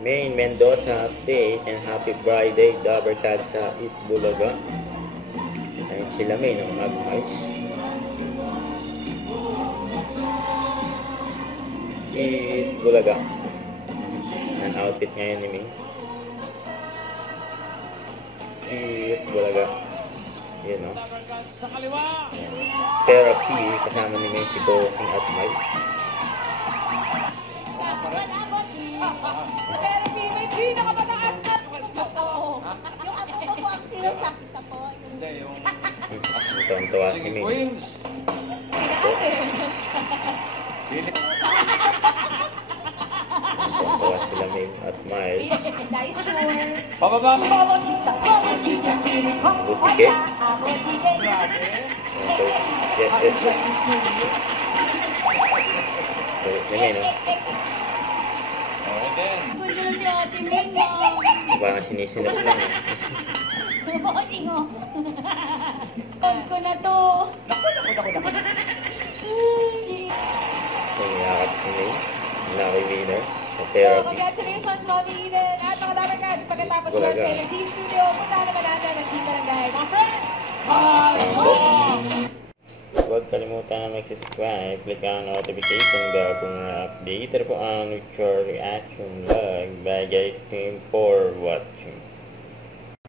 Main Mendoza update and happy Friday Dabarkad sa Itbulaga. Ayun sila Main ng Magmiles. Itbulaga. Ang outfit ngayon ni Main. Itbulaga. Yun o. Therapy kasama ni Main si Bossing at Mike. Therapy, may pinakamataas na po. Yung ako po ang sinasaksa po. Tuwan-tuwa si Main. Tuwan-tuwa sila Main at Miles. Pababa mo! Butike. Yes. Balik ni Main, no? Parang sinisinap lang. Bossing o. Ko na to. May yakap si Main. Lucky winner sa therapy. Congratulations, Mommy Eden. At mga Dabarkads, pagkatapos ng TLT Studio, punta naman natin ang Team Barangay. Mga friends! Huwag kalimutan na mag-subscribe, click ang notification bell kung na-update po ang with your reaction vlog. Bye guys, thank you for watching.